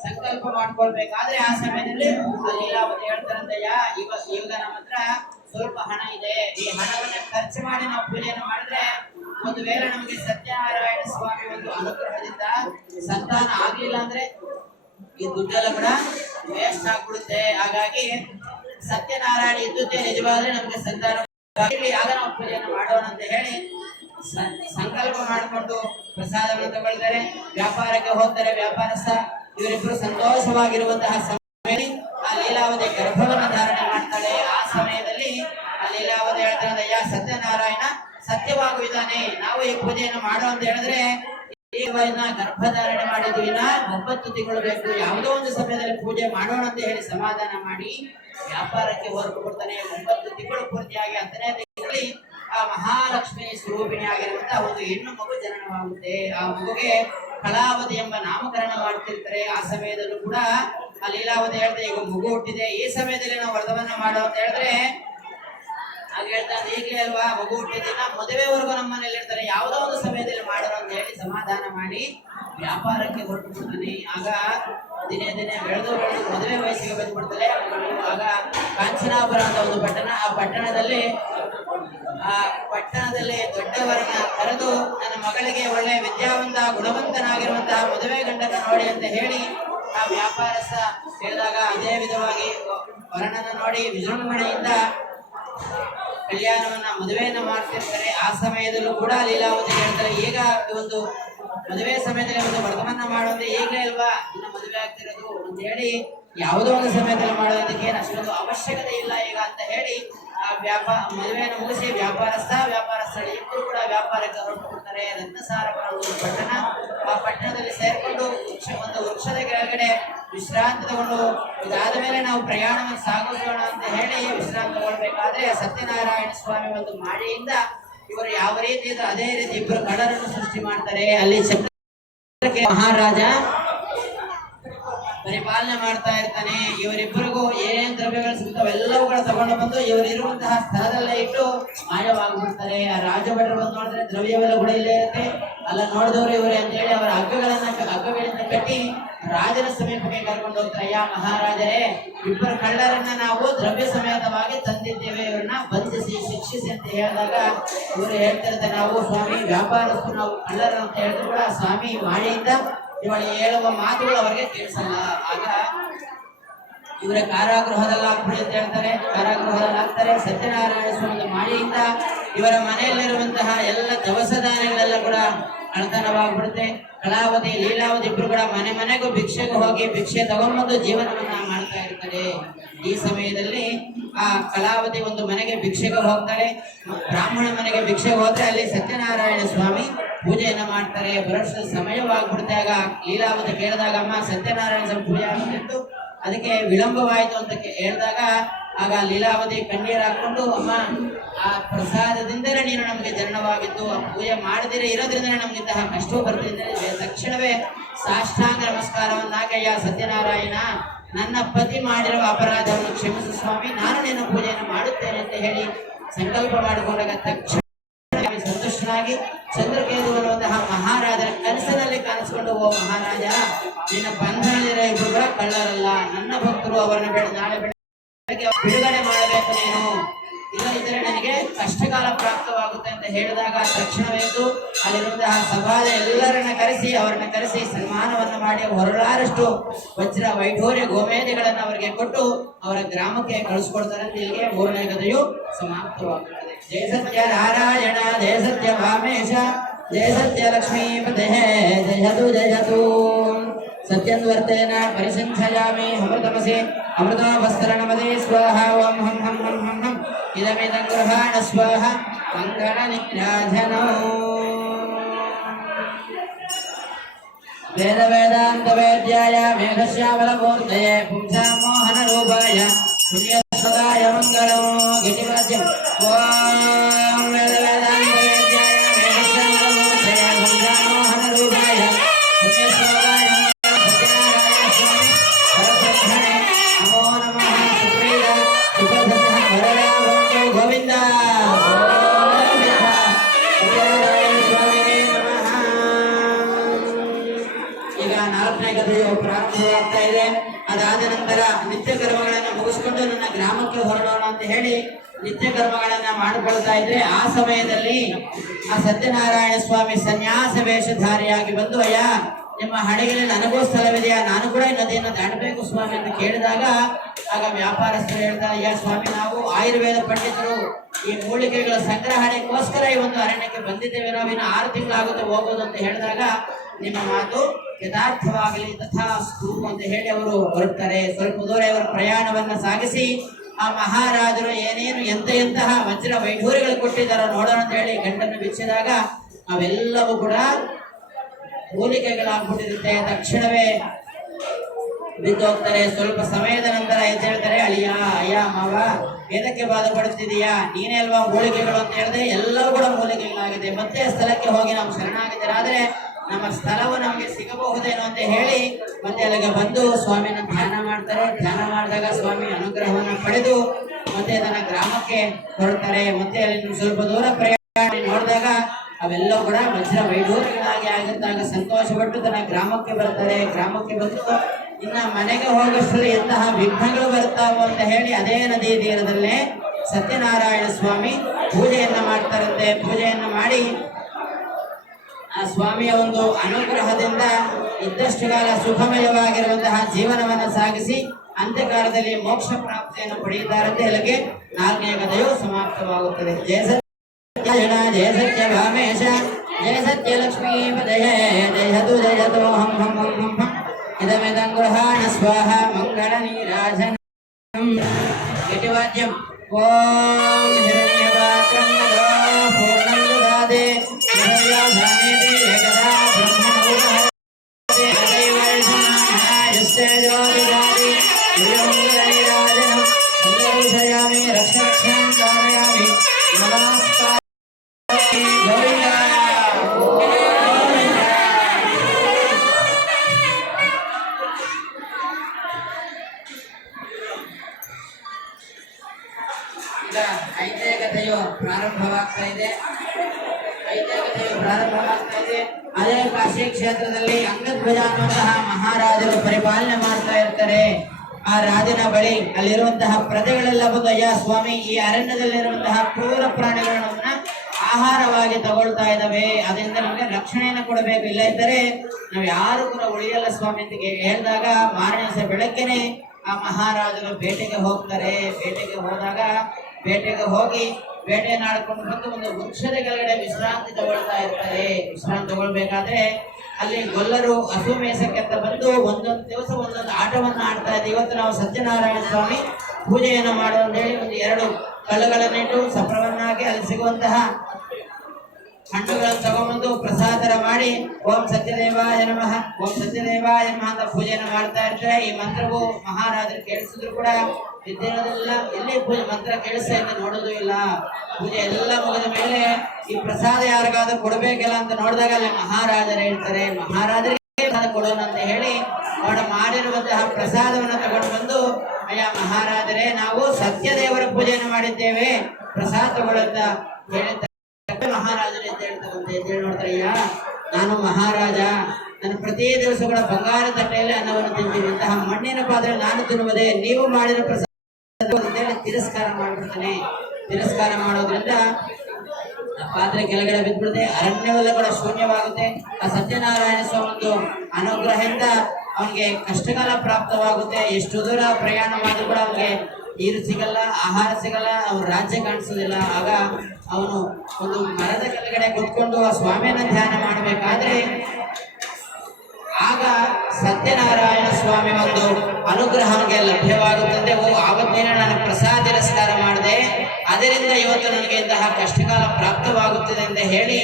ಸಂಕಲ್ಪ ಮಾಡ್ಕೊಳ್ಬೇಕಾದ್ರೆ ಆ ಸಮಯದಲ್ಲಿ ಆ ಲೀಲಾವತಿ ಹೇಳ್ತಾರಂತಯ್ಯ, ಈಗ ನಮ್ಮ ಹತ್ರ ಸ್ವಲ್ಪ ಹಣ ಇದೆ, ಈ ಹಣವನ್ನ ಖರ್ಚು ಮಾಡಿ ನಾವು ಪೂಜೆಯನ್ನು ಮಾಡಿದ್ರೆ ಒಂದು ವೇಳೆ ನಮಗೆ ಸತ್ಯನಾರಾಯಣ ಸ್ವಾಮಿ ಒಂದು ಅನುಗ್ರಹದಿಂದ ಸಂತಾನ ಆಗ್ಲಿಲ್ಲ ಅಂದ್ರೆ ಈ ದುಡ್ಡೆಲ್ಲ ಕೂಡ ವೇಸ್ಟ್ ಆಗ್ಬಿಡುತ್ತೆ. ಹಾಗಾಗಿ ಸತ್ಯನಾರಾಯಣ ಇದ್ದುದೇ ನಿಜವಾದ್ರೆ ನಮ್ಗೆ ಸಂತಾನ ಆಗ ನಾವು ಪೂಜೆಯನ್ನು ಮಾಡೋಣ ಅಂತ ಹೇಳಿ ಸಂಕಲ್ಪ ಮಾಡಿಕೊಂಡು ಪ್ರಸಾದವನ್ನು ತಗೊಳ್ತಾರೆ. ವ್ಯಾಪಾರಕ್ಕೆ ಹೋಗ್ತಾರೆ ವ್ಯಾಪಾರಸ್ಥ. ಇವರಿಬ್ಬರು ಸಂತೋಷವಾಗಿರುವಂತಹ ಸಮಯದಲ್ಲಿ ಆ ಲೀಲಾವತಿ ಗರ್ಭವನ್ನು ಧಾರಣೆ ಮಾಡ್ತಾಳೆ. ಆ ಸಮಯದಲ್ಲಿ ಆ ಲೀಲಾವತಿ ಹೇಳ್ತಾಳೆ, ಅಯ್ಯ ಸತ್ಯನಾರಾಯಣ ಸತ್ಯವಾಗುವಿದ್ದಾನೆ, ನಾವು ಈ ಪೂಜೆಯನ್ನು ಮಾಡೋ ಅಂತ ಹೇಳಿದ್ರೆ ಈಗಿನ ಗರ್ಭಧಾರಣೆ ಮಾಡಿದ್ವಿ, 9 ತಿಂಗಳು ಬೇಕು, ಯಾವುದೋ ಒಂದು ಸಮಯದಲ್ಲಿ ಪೂಜೆ ಮಾಡೋಣ ಅಂತ ಹೇಳಿ ಸಮಾಧಾನ ಮಾಡಿ ವ್ಯಾಪಾರಕ್ಕೆ ಹೊರಟು ಕೊಡ್ತಾನೆ. 9 ತಿಂಗಳು ಪೂರ್ತಿಯಾಗಿ 10ನೇ ತಿಂಗಳಲ್ಲಿ ಆ ಮಹಾಲಕ್ಷ್ಮಿ ಸ್ವರೂಪಿಣಿ ಆಗಿರುವಂತಹ ಒಂದು ಹೆಣ್ಣು ಮಗು ಜನನವಾಗುತ್ತೆ. ಆ ಮಗುಗೆ ಕಲಾವತಿ ಎಂಬ ನಾಮಕರಣ ಮಾಡ್ತಿರ್ತಾರೆ. ಆ ಸಮಯದಲ್ಲೂ ಕೂಡ ಆ ಲೀಲಾವತಿ ಹೇಳ್ತಾರೆ, ಈಗ ಮಗು ಹುಟ್ಟಿದೆ, ಈ ಸಮಯದಲ್ಲಿ ನಾವು ವ್ರತವನ್ನ ಮಾಡೋ ಅಂತ ಹೇಳಿದ್ರೆ ಆಗ ಹೇಳ್ತಾರೆ, ಈಗಲೇ ಅಲ್ವಾ ಮಗು ಹುಟ್ಟಿದ್ದೀನ, ಮದುವೆವರೆಗೂ ನಮ್ಮ ಮನೇಲಿ ಇರ್ತಾರೆ, ಯಾವುದೋ ಒಂದು ಸಮಯದಲ್ಲಿ ಮಾಡೋಣ ಅಂತ ಹೇಳಿ ಸಮಾಧಾನ ಮಾಡಿ ವ್ಯಾಪಾರಕ್ಕೆ ಹೊರಟು ಬಿಡ್ತಾನೆ. ಆಗ ದಿನೇ ದಿನೇ ಬೆಳೆದು ಮದುವೆ ವಯಸ್ಸಿಗೆ ಬಂದ್ಬಿಡ್ತಾರೆ. ಆಗ ಕಾಂಚನಾಪುರ ಅಂತ ಒಂದು ಪಟ್ಟಣ, ಆ ಪಟ್ಟಣದಲ್ಲಿ ದೊಡ್ಡವರನ್ನ ಕರೆದು ನನ್ನ ಮಗಳಿಗೆ ಒಳ್ಳೆ ವಿದ್ಯಾವಂತ ಗುಣವಂತನಾಗಿರುವಂತಹ ಮದುವೆ ಗಂಡನ ನೋಡಿ ಅಂತ ಹೇಳಿ ಆ ವ್ಯಾಪಾರಸ್ಥ ಹೇಳಿದಾಗ ಅದೇ ವಿಧವಾಗಿ ವರನನ್ನ ನೋಡಿ ವಿಜೃಂಭಣೆಯಿಂದ ಕಲ್ಯಾಣವನ್ನ ಮದುವೆಯನ್ನ ಮಾಡ್ತಿರ್ತಾರೆ. ಆ ಸಮಯದಲ್ಲೂ ಕೂಡ ಲೀಲಾವತಿ ಹೇಳ್ತಾರೆ, ಈಗ ಒಂದು ಮದುವೆ ಸಮಯದಲ್ಲಿ ಒಂದು ವ್ರತವನ್ನ ಮಾಡೋದ್ರೆ ಈಗಲೇ ಅಲ್ವಾ ಇನ್ನು ಮದುವೆ ಆಗ್ತಿರೋದು ಅಂತ ಹೇಳಿ ಯಾವುದೋ ಒಂದು ಸಮಯದಲ್ಲಿ ಮಾಡೋದಕ್ಕೆ ಅಷ್ಟೊಂದು ಅವಶ್ಯಕತೆ ಇಲ್ಲ ಈಗ ಅಂತ ಹೇಳಿ ಆ ಮದುವೆಯನ್ನು ಮುಗಿಸಿ ವ್ಯಾಪಾರಸ್ಥರು ಇಬ್ಬರು ಕೂಡ ವ್ಯಾಪಾರಕ್ಕೆ ಹೊರಟುಕೊಡ್ತಾರೆ. ರತ್ನಸಾರಪುರ ಒಂದು ಪಟ್ಟಣ, ಆ ಪಟ್ಟಣದಲ್ಲಿ ಸೇರ್ಕೊಂಡು ಒಂದು ವೃಕ್ಷದ ಕೆಳಗಡೆ ವಿಶ್ರಾಂತಿ ತಗೊಂಡು ಇದಾದ ಮೇಲೆ ನಾವು ಪ್ರಯಾಣವನ್ನು ಸಾಗಿಸೋಣ ಅಂತ ಹೇಳಿ ವಿಶ್ರಾಂತಿ ತಗೊಳ್ಬೇಕಾದ್ರೆ ಸತ್ಯನಾರಾಯಣ ಸ್ವಾಮಿ ಒಂದು ಮಾಡಿಯಿಂದ ಇವರು ಯಾವ ರೀತಿ ಇದ್ರು ಅದೇ ರೀತಿ ಇಬ್ಬರು ಕಡರನ್ನು ಸೃಷ್ಟಿ ಮಾಡ್ತಾರೆ. ಅಲ್ಲಿ ಚಕ್ರಕ್ಕೆ ಮಹಾರಾಜ ಪರಿಪಾಲನೆ ಮಾಡ್ತಾ ಇರ್ತಾನೆ. ಇವರಿಬ್ಬರಿಗೂ ಏನೇನ್ ದ್ರವ್ಯಗಳು ಸಿಗ್ತಾವೆಲ್ಲವುಗಳ ತಗೊಂಡು ಬಂದು ಇವರಿರುವಂತಹ ಸ್ಥಳದಲ್ಲೇ ಇಟ್ಟು ಮಾಯವಾಗ್ಬಿಡ್ತಾರೆ. ಆ ರಾಜಭಟರು ಬಂದು ನೋಡಿದ್ರೆ ದ್ರವ್ಯವೆಲ್ಲ ಕೂಡ ಇಲ್ಲೇ ಇರುತ್ತೆ, ಅಲ್ಲ ನೋಡಿದವರು ಇವರೇ ಅಂತ ಹೇಳಿ ಅವರ ಹಗ್ಗಗಳಿಂದ ಕಟ್ಟಿ ರಾಜನ ಸಮೀಪಕ್ಕೆ ಕರ್ಕೊಂಡು ಹೋಗ್ತಾರೆ. ಅಯ್ಯ ಮಹಾರಾಜರೇ, ಇಬ್ಬರು ಕಳ್ಳರನ್ನ ನಾವು ದ್ರವ್ಯ ಸಮೇತವಾಗಿ ತಂದಿದ್ದೇವೆ, ಇವರನ್ನ ಬಂಧಿಸಿ ಶಿಕ್ಷಿಸಿ ಅಂತ ಹೇಳಿದಾಗ ಇವರು ಹೇಳ್ತಿರ್ತಾರೆ, ನಾವು ಸ್ವಾಮಿ ವ್ಯಾಪಾರಸ್ಥರು, ನಾವು ಕಳ್ಳರು ಅಂತ ಹೇಳಿದ್ರು ಕೂಡ ಸ್ವಾಮಿ ಮಾಯೆಯಿಂದ ಇವಳು ಹೇಳುವ ಮಾತುಗಳು ಅವರಿಗೆ ಕೇಳಿಸಲ್ಲ. ಆಗ ಇವರ ಕಾರಾಗೃಹದಲ್ಲಿ ಆಗ್ಬಿಡಿ ಅಂತ ಹೇಳ್ತಾರೆ. ಕಾರಾಗೃಹದಲ್ಲಿ ಆಗ್ತಾರೆ. ಸತ್ಯನಾರಾಯಣ ಸ್ವಾಮಿ ಮಾಳಿಯಿಂದ ಇವರ ಮನೆಯಲ್ಲಿರುವಂತಹ ಎಲ್ಲ ದವಸ ಧಾನ್ಯಗಳೆಲ್ಲ ಕೂಡ ಅಳತನವಾಗ್ಬಿಡುತ್ತೆ. ಕಲಾವತಿ ಲೀಲಾವತಿ ಇಬ್ರು ಕೂಡ ಮನೆ ಮನೆಗೂ ಭಿಕ್ಷೆಗೆ ಹೋಗಿ ಭಿಕ್ಷೆ ತಗೊಂಡ್ಬಂದು ಜೀವನವನ್ನ ಮಾಡ್ತಾ ಇರ್ತಾರೆ. ಈ ಸಮಯದಲ್ಲಿ ಆ ಕಲಾವತಿ ಒಂದು ಮನೆಗೆ ಭಿಕ್ಷೆಗೆ ಹೋಗ್ತಾಳೆ. ಬ್ರಾಹ್ಮಣ ಮನೆಗೆ ಭಿಕ್ಷೆಗೆ ಹೋದ್ರೆ ಅಲ್ಲಿ ಸತ್ಯನಾರಾಯಣ ಸ್ವಾಮಿ ಪೂಜೆಯನ್ನ ಮಾಡ್ತಾರೆ. ಬರೋಷ್ಟು ಸಮಯವಾಗ್ಬಿಡುತ್ತೆ. ಆಗ ಲೀಲಾವತಿ ಕೇಳಿದಾಗ ಅಮ್ಮ ಸತ್ಯನಾರಾಯಣ ಸ್ವಾಮಿ ಪೂಜೆ ಆಗುತ್ತೆ, ಅದಕ್ಕೆ ವಿಳಂಬವಾಯಿತು ಅಂತ ಹೇಳಿದಾಗ ಆಗ ಲೀಲಾವತಿ ಕಣ್ಣೀರು ಹಾಕೊಂಡು ಅಮ್ಮ ಆ ಪ್ರಸಾದದಿಂದಲೇ ನೀನು ನಮಗೆ ಜನನವಾಗಿದ್ದು, ಆ ಪೂಜೆ ಮಾಡದಿರೇ ಇರೋದ್ರಿಂದ ನಮ್ಗಿಂತಹ ಕಷ್ಟವೂ ಬರ್ತಿದ್ದೆ. ತಕ್ಷಣವೇ ಸಾಷ್ಟಾಂಗ ನಮಸ್ಕಾರವನ್ನಾಗಯ್ಯ ಸತ್ಯನಾರಾಯಣ, ನನ್ನ ಪತಿ ಮಾಡಿರುವ ಅಪರಾಧವನ್ನು ಕ್ಷಮಿಸು ಸ್ವಾಮಿ, ನಾನು ನಿನ್ನ ಪೂಜೆಯನ್ನು ಮಾಡುತ್ತೇನೆ ಅಂತ ಹೇಳಿ ಸಂಕಲ್ಪ ಮಾಡಿಕೊಂಡಾಗ ತಕ್ಷಣ ಸಂತುಷ್ಟನಾಗಿ ಚಂದ್ರಕೇತು ಅನ್ನುವಂತಹ ಮಹಾರಾಜರ ಕನಸಿನಲ್ಲಿ ಕಾಣಿಸಿಕೊಂಡು, ಓ ಮಹಾರಾಜ, ನಿನ್ನ ಬಂಧನದಲ್ಲಿರೋ ಇಬ್ಬರು ಕೂಡ ಕಳ್ಳರಲ್ಲ, ನನ್ನ ಭಕ್ತರು, ಅವರನ್ನು ನಾಳೆ ಬಿಡುಗಡೆ ಮಾಡಬೇಕು ನೀನು, ಇಲ್ಲದಿದ್ದರೆ ನನಗೆ ಕಷ್ಟಕಾಲ ಪ್ರಾಪ್ತವಾಗುತ್ತೆ ಅಂತ ಹೇಳಿದಾಗ ತಕ್ಷಣವೇದು ಅಲ್ಲಿರುವಂತಹ ಸಭಾದ ಎಲ್ಲರನ್ನ ಕರೆಸಿ ಅವರನ್ನ ಕರೆಸಿ ಸನ್ಮಾನವನ್ನು ಮಾಡಿ ಹೊರಲಾರಷ್ಟು ವಜ್ರ ವೈಢೂರ್ಯ ಗೋಮೇದಿಗಳನ್ನು ಅವರಿಗೆ ಕೊಟ್ಟು ಅವರ ಗ್ರಾಮಕ್ಕೆ ಕಳಿಸ್ಕೊಡ್ತಾರೆ. ಇಲ್ಲಿಗೆ ಮೂರನೇ ಕಥೆಯು ಸಮಾಪ್ತವಾಗುತ್ತದೆ. ಜಯ ಸತ್ಯ ನಾರಾಯಣ, ಜಯ ಸತ್ಯ ವಾಮೇಶ, ಜಯ ಸತ್ಯ ಲಕ್ಷ್ಮೀಪತೆ, ಜಯತು ಜಯತು. ಸತ್ಯನ್ವರ್ತೇನ ಪರಿಸಂಖ್ಯಾಮಿ ಅಮೃತಮಸಿ ಅಮೃತೋಪಸ್ತರಣಮದೇ ಸ್ವಾಹ. ಓಂ ಹಂ ಹಂ ಹಂ ಹಂ ಹಂ ಇದಮಿದಂ ಗೃಹಾಣ ಸ್ವಾಹ. ಮಂಗಳ ನಿರಾಧನೋ ವೇದ ವೇದಾಂತ ವೇದ್ಯಾಯ ಮೇಘಶ್ಯಾಮಲ ಮೂರ್ತಯೇ ಪುಂಸಾಂ ಮೋಹನ ರೂಪಾಯ ಪುಣ್ಯಸ್ವದಾಯ ಮಂಗಳಂ. ಗಿಟಿವಾದ್ಯಂ. ಓಂ ವೇದ ವೇದಾಂತ ವೇದ್ಯಾಯ ಮೇಘಶ್ಯಾಮಲ ಮೂರ್ತಯೇ ಪುಂಸಾಂ ಮೋಹನ ರೂಪಾಯ ಪುಣ್ಯಸ್ವದಾಯ ಗೋವಿಂದ. ಈಗ ನಾಲ್ಕನೇ ಕಥೆಯು ಪ್ರಾರಂಭವಾಗ್ತಾ ಇದೆ. ಅದಾದ ನಂತರ ನಿತ್ಯ ಕರ್ಮಗಳನ್ನ ಮುಗಿಸ್ಕೊಂಡು ನನ್ನ ಗ್ರಾಮಕ್ಕೆ ಹೊರಡೋಣ ಅಂತ ಹೇಳಿ ನಿತ್ಯ ಕರ್ಮಗಳನ್ನ ಮಾಡಿಕೊಳ್ತಾ ಇದ್ರೆ ಆ ಸಮಯದಲ್ಲಿ ಆ ಸತ್ಯನಾರಾಯಣ ಸ್ವಾಮಿ ಸನ್ಯಾಸ ವೇಷಧಾರಿಯಾಗಿ ಬಂದು, ಅಯ್ಯ ನಿಮ್ಮ ಹಣೆಗೆ ನನಗೂ ಸ್ಥಳವಿದೆಯಾ, ನಾನು ಕೂಡ ಈ ನದಿಯನ್ನು ದಾಟಬೇಕು ಸ್ವಾಮಿ ಅಂತ ಕೇಳಿದಾಗ ಆಗ ವ್ಯಾಪಾರಸ್ಥರು ಹೇಳ್ತಾರೆ, ಅಯ್ಯ ಸ್ವಾಮಿ, ನಾವು ಆಯುರ್ವೇದ ಪಂಡಿತರು, ಈ ಮೂಲಿಕೆಗಳ ಸಂಗ್ರಹಣೆಗೋಸ್ಕರ ಈ ಒಂದು ಅರಣ್ಯಕ್ಕೆ ಬಂದಿದ್ದೇವೆ, ನಾವಿನ್ನು 6 ತಿಂಗಳಾಗುತ್ತೆ ಹೋಗೋದು ಅಂತ ಹೇಳಿದಾಗ ನಿಮ್ಮ ಮಾತು ಯಥಾರ್ಥವಾಗಲಿ ತಥಾಸ್ತು ಅಂತ ಹೇಳಿ ಅವರು ಹೊರಡ್ತಾರೆ. ಸ್ವಲ್ಪ ದೂರ ಅವರ ಪ್ರಯಾಣವನ್ನ ಸಾಗಿಸಿ ಆ ಮಹಾರಾಜರು ಏನೇನು ಎಂತಹ ವಜ್ರ ವೈಢೂರ್ಯಗಳು ಕೊಟ್ಟಿದ್ದಾರೋ ನೋಡೋಣ ಅಂತ ಹೇಳಿ ಗಂಟನ್ನು ಬಿಚ್ಚಿದಾಗ ಅವೆಲ್ಲವೂ ಕೂಡ ಮೂಲಿಕೆಗಳಾಗ್ಬಿಟ್ಟಿರುತ್ತೆ. ತಕ್ಷಣವೇ ಬಿದ್ದೋಗ್ತಾರೆ. ಸ್ವಲ್ಪ ಸಮಯದ ನಂತರ ಎದ್ದೇಳ್ತಾರೆ. ಅಳಿಯ, ಅಯ್ಯ, ಮಾವ, ಎದಕ್ಕೆ ಬಾಧಪಡುತ್ತಿದೀಯಾ, ನೀನೇ ಅಲ್ವಾ ಮೂಲಿಕೆಗಳು ಅಂತ ಹೇಳಿದ್ರೆ ಎಲ್ಲವೂ ಕೂಡ ಮೂಲಿಕೆಗಳಾಗಿದೆ. ಮತ್ತೆ ಸ್ಥಳಕ್ಕೆ ಹೋಗಿ ನಾವು ಶರಣಾಗಿದ್ದರಾದ್ರೆ ನಮ್ಮ ಸ್ಥಳವು ನಮಗೆ ಸಿಗಬಹುದೇನೋ ಅಂತ ಹೇಳಿ ಮತ್ತೆ ಅಲ್ಲಿಗೆ ಬಂದು ಸ್ವಾಮಿನ ಧ್ಯಾನ ಮಾಡ್ತಾರೆ. ಧ್ಯಾನ ಮಾಡಿದಾಗ ಸ್ವಾಮಿ ಅನುಗ್ರಹವನ್ನು ಪಡೆದು ಮತ್ತೆ ತನ್ನ ಗ್ರಾಮಕ್ಕೆ ಹೊರಡ್ತಾರೆ. ಮತ್ತೆ ಅಲ್ಲಿ ಸ್ವಲ್ಪ ದೂರ ಪ್ರಯಾಣ ನೋಡಿದಾಗ ಅವೆಲ್ಲವೂ ಕೂಡ ವಜ್ರ ವೈಢೂರ್ಯಗಳಾಗಿ ಆಗಿದ್ದಾಗ ಸಂತೋಷಪಟ್ಟು ತನ್ನ ಗ್ರಾಮಕ್ಕೆ ಬರ್ತಾರೆ. ಗ್ರಾಮಕ್ಕೆ ಬಂದು ಇನ್ನ ಮನೆಗೆ ಹೋಗೋಷ್ಟರಲ್ಲಿ ಎಂತಹ ವಿಘ್ನಗಳು ಬರ್ತಾವೋ ಅಂತ ಹೇಳಿ ಅದೇ ನದಿ ತೀರದಲ್ಲೇ ಸತ್ಯನಾರಾಯಣ ಸ್ವಾಮಿ ಪೂಜೆಯನ್ನ ಮಾಡ್ತಾರಂತೆ. ಪೂಜೆಯನ್ನ ಮಾಡಿ ಆ ಸ್ವಾಮಿಯ ಒಂದು ಅನುಗ್ರಹದಿಂದ ಇದ್ದಷ್ಟು ಕಾಲ ಸುಖಮಯವಾಗಿರುವಂತಹ ಜೀವನವನ್ನು ಸಾಗಿಸಿ ಅಂತ್ಯಕಾಲದಲ್ಲಿ ಮೋಕ್ಷ ಪ್ರಾಪ್ತಿಯನ್ನು ಪಡೆಯುತ್ತಾರಂತೆ. ಅಲ್ಲಿಗೆ 4ನೇ ಕಥೆಯು ಸಮಾಪ್ತವಾಗುತ್ತದೆ. ಜಯ ಸತ್ಯ ಜಯ ಸತ್ಯ ಭಾಮೇಶ, ಜಯ ಸತ್ಯ ಲಕ್ಷ್ಮೀಪದಯ, ಜಯತು ಜಯತು ಹಂ ಹಂ ಹಂ ಹಂ ಹಂ ಇದಮಿದಂ ಗೃಹಾಣ ಸ್ವಾಹ. ಮಂಗಳ ನೀರಾಜನ ಗಿಟಿವಾದ್ಯಂ. ಓಂ ಹಿರಣ್ಯಗಾತ್ರಂ ನಮೋ ಪೂರ್ಣಂ ದದಾದೆ ನಿರ್ಯಾಧಾನೇತಿ ಏಕದಾ ಬ್ರಹ್ಮಣೋದಹರತೆ ಯಸ್ತೇಜೋ ವಿದಾರಿ ಪ್ರಿಯಂಗರೈರಾಜನಂ ಸಂದರ್ಶಯಾಮಿ ರಕ್ಷರಕ್ಷಾಂ ಕಾರಯಾಮಿ ನಮಸ್ಕಾರ. ಗೋವಿಂದ ಈಗ 5ನೇ ಕಥೆಯು ಪ್ರಾರಂಭವಾಗ್ತಾ ಇದೆ. ಅದೇ ಕಾಶಿ ಕ್ಷೇತ್ರದಲ್ಲಿ ಅಂಗಧ್ವಜ ಅನ್ನುವಂತಹ ಮಹಾರಾಜರು ಪರಿಪಾಲನೆ ಮಾಡ್ತಾ ಇರ್ತಾರೆ. ಆ ರಾಜನ ಬಳಿ ಅಲ್ಲಿರುವಂತಹ ಪ್ರಜೆಗಳೆಲ್ಲ ಬಂದು, ಅಯ್ಯ ಸ್ವಾಮಿ, ಈ ಅರಣ್ಯದಲ್ಲಿರುವಂತಹ ಕ್ರೂರ ಪ್ರಾಣಿಗಳನ್ನ ಆಹಾರವಾಗಿ ತಗೊಳ್ತಾ ಇದ್ದಾವೆ. ಅದರಿಂದ ನಮಗೆ ರಕ್ಷಣೆಯನ್ನು ಕೊಡಬೇಕು, ಇಲ್ಲ ಇದ್ದರೆ ನಾವು ಯಾರು ಕೂಡ ಉಳಿಯಲ್ಲ ಸ್ವಾಮಿ ಅಂತ ಹೇಳಿದಾಗ ಮಾರನೇ ದಿವಸ ಬೆಳಗ್ಗೆನೆ ಆ ಮಹಾರಾಜರು ಬೇಟೆಗೆ ಹೋಗ್ತಾರೆ. ಬೇಟೆಗೆ ಹೋಗಿ ಬೇಟೆಯನ್ನು ಆಡ್ಕೊಂಡು ಬಂದು ಒಂದು ವೃಕ್ಷದ ಕೆಳಗಡೆ ವಿಶ್ರಾಂತಿ ತಗೊಳ್ತಾ ಇರ್ತಾರೆ. ವಿಶ್ರಾಂತಿ ತಗೊಳ್ಬೇಕಾದ್ರೆ ಅಲ್ಲಿ ಗೊಲ್ಲರು ಹಸು ಮೇಸಕ್ಕೆ ಅಂತ ಬಂದು ಒಂದೊಂದು ದಿವಸ ಒಂದೊಂದು ಆಟವನ್ನು ಆಡ್ತಾ ಇದೆ. ಇವತ್ತು ನಾವು ಸತ್ಯನಾರಾಯಣ ಸ್ವಾಮಿ ಪೂಜೆಯನ್ನು ಮಾಡುವ ಅಂತ ಹೇಳಿ ಒಂದು 2 ಕಲ್ಲುಗಳನ್ನಿಟ್ಟು ಸಪ್ರವನ್ನಾಗಿ ಅಲ್ಲಿ ಸಿಗುವಂತಹ ಹಣ್ಣುಗಳನ್ನು ತಗೊಂಡ್ಬಂದು ಪ್ರಸಾದರ ಮಾಡಿ ಓಂ ಸತ್ಯದೇವಾಯ ನಮಃ ಅಂತ ಪೂಜೆಯನ್ನು ಮಾಡ್ತಾ ಇರ್ತಾರೆ. ಈ ಮಂತ್ರವು ಮಹಾರಾಜರು ಕೇಳಿಸಿದ್ರು ಕೂಡ ವಿದ್ಯಾರ್ಥಿಗಳೆಲ್ಲ ಎಲ್ಲಿ ಪೂಜೆ ಮಂತ್ರ ಕೇಳಿಸ್ತಾ ಇದ್ದ ನೋಡೋದು ಇಲ್ಲ. ಪೂಜೆ ಎಲ್ಲ ಮುಗಿದ ಮೇಲೆ ಈ ಪ್ರಸಾದ ಯಾರಿಗಾದ್ರೂ ಕೊಡಬೇಕಲ್ಲ ಅಂತ ನೋಡಿದಾಗ ಅಲ್ಲಿ ಮಹಾರಾಜರು ಹೇಳ್ತಾರೆ, ಮಹಾರಾಜರಿಗೆ ಕೊಡೋಣ ಅಂತ ಹೇಳಿ ಅವರ ಮಾಡಿರುವಂತಹ ಪ್ರಸಾದವನ್ನು ತಗೊಂಡು ಬಂದು, ಅಯ್ಯ ಮಹಾರಾಜರೇ, ನಾವು ಸತ್ಯದೇವರ ಪೂಜೆಯನ್ನು ಮಾಡಿದ್ದೇವೆ, ಪ್ರಸಾದ ತಗೊಳ್ಳಂತ ಹೇಳ್ತಾರೆ. ಮಹಾರಾಜರು ಅಂತ ಹೇಳ್ತಾರಂತೆ. ಅಂತ ಹೇಳಿ ನೋಡ್ತಾರಯ್ಯ, ನಾನು ಮಹಾರಾಜ, ನಾನು ಪ್ರತಿ ದಿವಸ ಕೂಡ ಬಂಗಾರ ತಟ್ಟೆಯಲ್ಲಿ ಅನ್ನವನ್ನು ತಿಂತೀನಿ, ಇಂತಹ ಮಣ್ಣಿನ ಪಾತ್ರೆ ನಾನು ತಿನ್ನುವುದೇ, ನೀವು ಮಾಡಿದ ಪ್ರಸಾದ ತಿರಸ್ಕಾರ ಮಾಡಿಬಿಡ್ತಾನೆ. ತಿರಸ್ಕಾರ ಮಾಡೋದ್ರಿಂದ ಪಾತ್ರೆ ಕೆಳಗಡೆ ಬಿದ್ದುಬಿಡುತ್ತೆ, ಅರಣ್ಯವೆಲ್ಲ ಕೂಡ ಶೂನ್ಯವಾಗುತ್ತೆ. ಆ ಸತ್ಯನಾರಾಯಣ ಸ್ವಾಮಿ ಒಂದು ಅನುಗ್ರಹದಿಂದ ಅವನಿಗೆ ಕಷ್ಟಕಾಲ ಪ್ರಾಪ್ತವಾಗುತ್ತೆ. ಎಷ್ಟು ದೂರ ಪ್ರಯಾಣ ಮಾಡಿದ್ರು ಕೂಡ ಅವನಿಗೆ ನೀರು ಸಿಗಲ್ಲ, ಆಹಾರ ಸಿಗಲ್ಲ, ಅವ್ರ ರಾಜ್ಯ ಕಾಣಿಸೋದಿಲ್ಲ. ಆಗ ಅವನು ಒಂದು ಮರದ ಕೆಳಗಡೆ ಕೂತ್ಕೊಂಡು ಆ ಸ್ವಾಮಿಯನ್ನ ಧ್ಯಾನ ಮಾಡಬೇಕಾದ್ರೆ ಆಗ ಸತ್ಯನಾರಾಯಣ ಸ್ವಾಮಿ ಒಂದು ಅನುಗ್ರಹ ಅವನಿಗೆ ಲಭ್ಯವಾಗುತ್ತದೆ. ಆವತ್ತೇನೆ ನಾನು ಪ್ರಸಾದ ತಿರಸ್ಕಾರ ಮಾಡಿದೆ, ಅದರಿಂದ ಇವತ್ತು ನನಗೆ ಇಂತಹ ಕಷ್ಟಕಾಲ ಪ್ರಾಪ್ತವಾಗುತ್ತದೆ ಅಂತ ಹೇಳಿ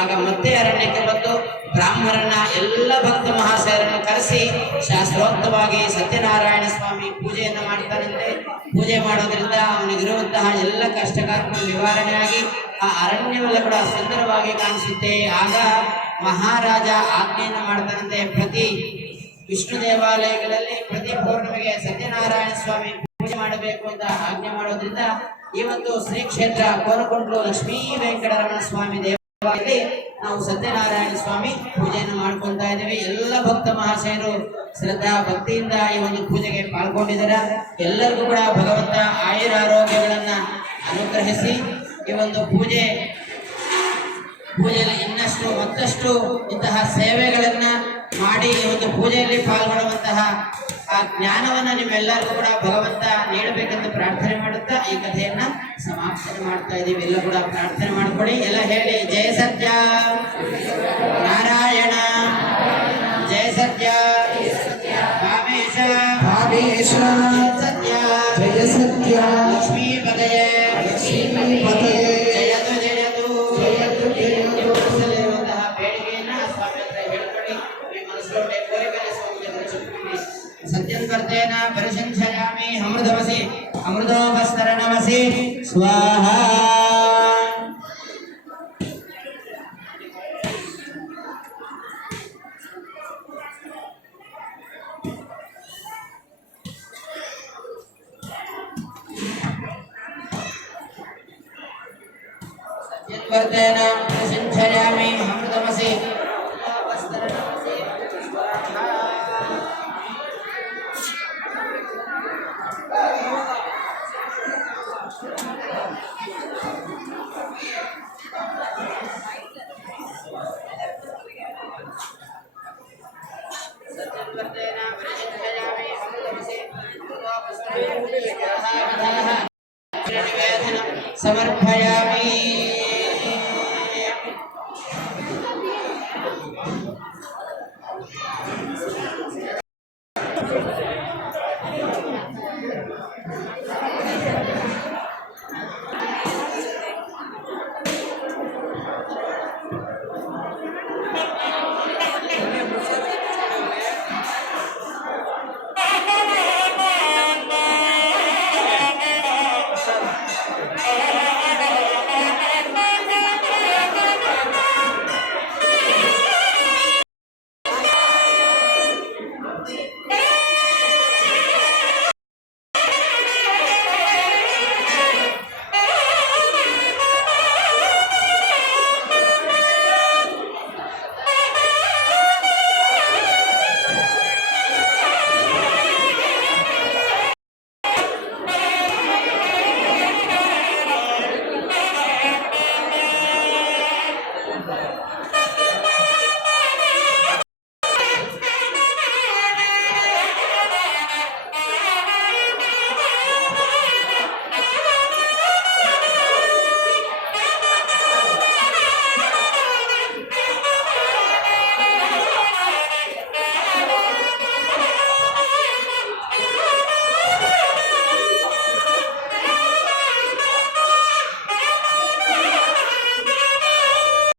ಆಗ ಮತ್ತೆ ಅರಣ್ಯಕ್ಕೆ ಬಂದು ಬ್ರಾಹ್ಮಣರನ್ನ ಎಲ್ಲ ಭಕ್ತ ಮಹಾಶಯರನ್ನು ಕರೆಸಿ ಶಾಸ್ತ್ರೋಕ್ತವಾಗಿ ಸತ್ಯನಾರಾಯಣ ಸ್ವಾಮಿ ಪೂಜೆಯನ್ನು ಮಾಡ್ತಾನಂತೆ. ಪೂಜೆ ಮಾಡೋದ್ರಿಂದ ಅವನಿಗಿರುವಂತಹ ಎಲ್ಲ ಕಷ್ಟಕಾಲಗಳು ನಿವಾರಣೆಯಾಗಿ ಆ ಅರಣ್ಯವೆಲ್ಲ ಕೂಡ ಸುಂದರವಾಗಿ ಕಾಣಿಸುತ್ತೆ. ಆಗ ಮಹಾರಾಜ ಆಜ್ಞೆಯನ್ನು ಮಾಡ್ತಾನಂತೆ, ಪ್ರತಿ ವಿಷ್ಣು ದೇವಾಲಯಗಳಲ್ಲಿ ಪ್ರತಿ ಪೌರ್ಣಿಮೆಗೆ ಸತ್ಯನಾರಾಯಣ ಸ್ವಾಮಿ ಪೂಜೆ ಮಾಡಬೇಕು ಅಂತ ಆಜ್ಞೆ ಮಾಡೋದ್ರಿಂದ ಇವತ್ತು ಶ್ರೀ ಕ್ಷೇತ್ರ ಕೋನಕೊಂಡ್ಲು ಲಕ್ಷ್ಮೀ ವೆಂಕಟರಮಣ ಸ್ವಾಮಿ ದೇವಾಲಯದಲ್ಲಿ ನಾವು ಸತ್ಯನಾರಾಯಣ ಸ್ವಾಮಿ ಪೂಜೆಯನ್ನು ಮಾಡ್ಕೊಳ್ತಾ ಇದ್ದೇವೆ. ಎಲ್ಲ ಭಕ್ತ ಮಹಾಶಯರು ಶ್ರದ್ಧಾ ಭಕ್ತಿಯಿಂದ ಈ ಒಂದು ಪೂಜೆಗೆ ಪಾಲ್ಗೊಂಡಿದ್ದಾರೆ. ಎಲ್ಲರಿಗೂ ಕೂಡ ಭಗವಂತ ಆಯುರಾರೋಗ್ಯಗಳನ್ನ ಅನುಗ್ರಹಿಸಿ ಈ ಒಂದು ಪೂಜೆಯಲ್ಲಿ ಇನ್ನಷ್ಟು ಮತ್ತಷ್ಟು ಇಂತಹ ಸೇವೆಗಳನ್ನ ಮಾಡಿ ಈ ಒಂದು ಪೂಜೆಯಲ್ಲಿ ಪಾಲ್ಗೊಳ್ಳುವಂತಹ ಆ ಜ್ಞಾನವನ್ನ ನಿಮ್ಮೆಲ್ಲರಿಗೂ ಕೂಡ ಭಗವಂತ ನೀಡಬೇಕೆಂದು ಪ್ರಾರ್ಥನೆ ಮಾಡುತ್ತಾ ಈ ಕಥೆಯನ್ನ ಸಮಾಪ್ತನೆ ಮಾಡ್ತಾ ಇದ್ದೀವಿ. ಎಲ್ಲ ಕೂಡ ಪ್ರಾರ್ಥನೆ ಮಾಡಿಕೊಡಿ. ಎಲ್ಲ ಹೇಳಿ, ಜಯ ಸತ್ಯ ನಾರಾಯಣ, ಜಯ ಸತ್ಯ ಭಾವೇಶ ಸತ್ಯ, ಜಯ ಸತ್ಯ ಲಕ್ಷ್ಮೀ ಪದಯೇ ಜಯತು ಜಯತು ಮನಸ್ಸಲ್ಲಿರುವಂತಹ ಬೇಡಿಕೆಯನ್ನ ಸ್ವಾಮಿ ಹತ್ರ ಹೇಳ್ಕೊಳ್ಳಿ. ಈ ಮನಸ್ಸಲ್ಲಿ ಕೋರಿಕೆಯಲ್ಲಿ ಸ್ವಾಮಿ ಸತ್ಯಂ ಕರ್ತೇನ ಪರಿಶಂಸಯಾಮಿ ಅಮೃತೋಪಸ್ತರಣಮಸಿ ಸ್ವಾಹ. सत्यं वर्तेन प्रसिञ्चयामि अमृतमसि अमृतोपस्तरणमसि स्वाहा. सत्यं वर्तेन प्रसिञ्चयामि अमृतमसि अमृतोपस्तरणमसि स्वाहा. समर्पयामि.